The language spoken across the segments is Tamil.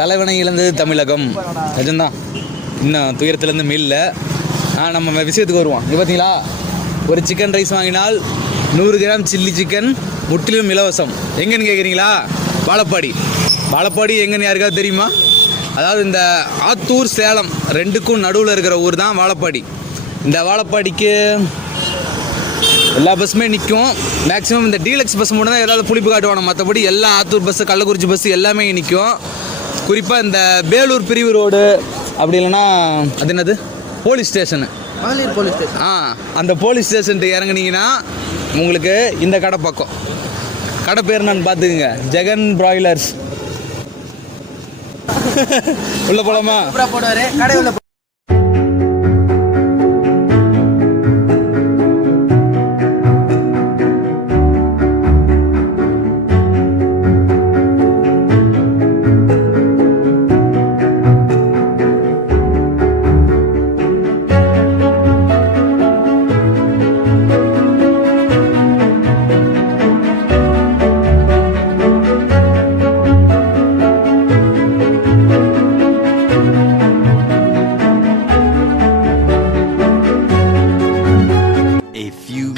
தலைவனை இழந்தது தமிழகம் நிஜம்தான். இன்னும் துயரத்துலேருந்து மீளல. நம்ம விஷயத்துக்கு வருவோம். இது பார்த்தீங்களா, ஒரு சிக்கன் ரைஸ் வாங்கினால் 100 கிராம் சில்லி சிக்கன் முற்றிலும் இலவசம். எங்கன்னு கேட்குறீங்களா? வாழப்பாடி. வாழப்பாடி எங்கன்னு யாருக்காவது தெரியுமா? அதாவது இந்த ஆத்தூர் சேலம் ரெண்டுக்கும் நடுவில் இருக்கிற ஊர் தான் வாழப்பாடி. இந்த வாழப்பாடிக்கு எல்லா பஸ்ஸுமே நிற்கும். மேக்ஸிமம் இந்த டீலக்ஸ் பஸ் மட்டும் தான் ஏதாவது புளிப்பு காட்டுவாங்க. மற்றபடி எல்லா ஆத்தூர் பஸ்ஸு, கள்ளக்குறிச்சி பஸ்ஸு எல்லாமே நிற்கும். குறிப்பாக இந்த வேலூர் பிரிவு ரோடு, அப்படி இல்லைன்னா அது என்னது போலீஸ் ஸ்டேஷனு, போலீஸ் ஸ்டேஷன், அந்த போலீஸ் ஸ்டேஷன்ட்டு இறங்குனீங்கன்னா உங்களுக்கு இந்த கடை பக்கம். கடை பேர் என்னன்னு பார்த்துக்குங்க, ஜெகன் பிராய்லர்ஸ். உள்ள போலாமா? போடுவாரு கடை உள்ள.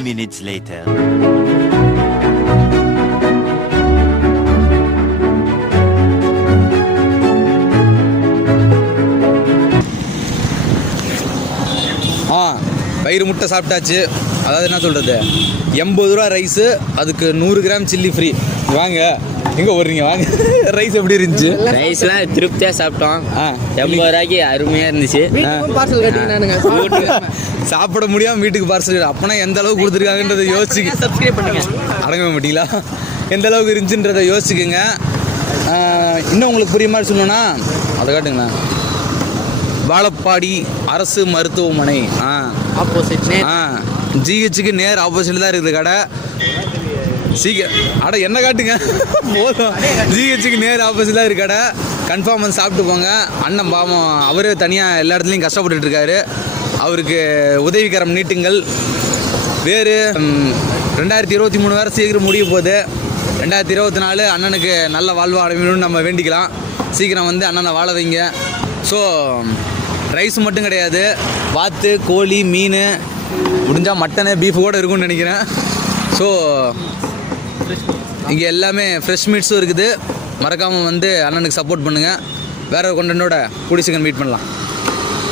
Minutes later. பயிறு முட்டை சாப்பிட்டாச்சு. அதாவது என்ன சொல்கிறது, 80 ரூபா ரைஸு, அதுக்கு 100 கிராம் சில்லி ஃப்ரீ. வாங்க, எங்கே ஓடுறீங்க வாங்க. ரைஸ் எப்படி இருந்துச்சு? ரைஸ்லாம் திருப்தியாக சாப்பிட்டோம். 80 ரூபாய்க்கு அருமையாக இருந்துச்சு. பார்சல் கட்டினானுங்க. சாப்பிட முடியாமல் வீட்டுக்கு பார்சல். அப்போனா எந்த அளவுக்கு கொடுத்துருக்காங்கன்றதை யோசிச்சுக்க. சப்ஸ்கிரைப் பண்ணுங்க. அடங்க மாட்டீங்களா? எந்த அளவுக்கு இருந்துச்சுன்றதை யோசிச்சுக்குங்க. இன்னும் உங்களுக்கு புரிய மாதிரி சொல்லணும்னா அதை காட்டுங்களேன். வாழப்பாடி அரசு மருத்துவமனை ஆப்போசிட், ஜிஹெச்சுக்கு நேர் ஆப்போசிட் தான் இருக்குது கடை. என்ன காட்டுங்க போதும். ஜிஹெச்சுக்கு நேர் ஆப்போசிட் தான் இருக்கு கடை. கன்ஃபார்ம் வந்து சாப்பிட்டு போங்க. அண்ணன் பாவம் அவரே தனியாக எல்லா இடத்துலையும் கஷ்டப்பட்டுட்டு இருக்காரு. அவருக்கு உதவிக்கரம் நீட்டுங்கள். வேறு 2023 வேறு சீக்கிரம் முடிய போகுது. 2024 அண்ணனுக்கு நல்ல வாழ்வு அடையணும்னு நம்ம வேண்டிக்கலாம். சீக்கிரம் வந்து அண்ணனை வாழ வைங்க. ஸோ ரைஸ் மட்டும் கிடையாது, வாத்து, கோழி, மீன், முடிஞ்சால் மட்டனு, பீஃபு கூட இருக்கும்னு நினைக்கிறேன். ஸோ இங்கே எல்லாமே ஃப்ரெஷ் மீட்ஸும் இருக்குது. மறக்காமல் வந்து அண்ணனுக்கு சப்போர்ட் பண்ணுங்கள். வேறு ஒரு கொண்டனோட கூடி சீக்கிரம் மீட் பண்ணலாம்.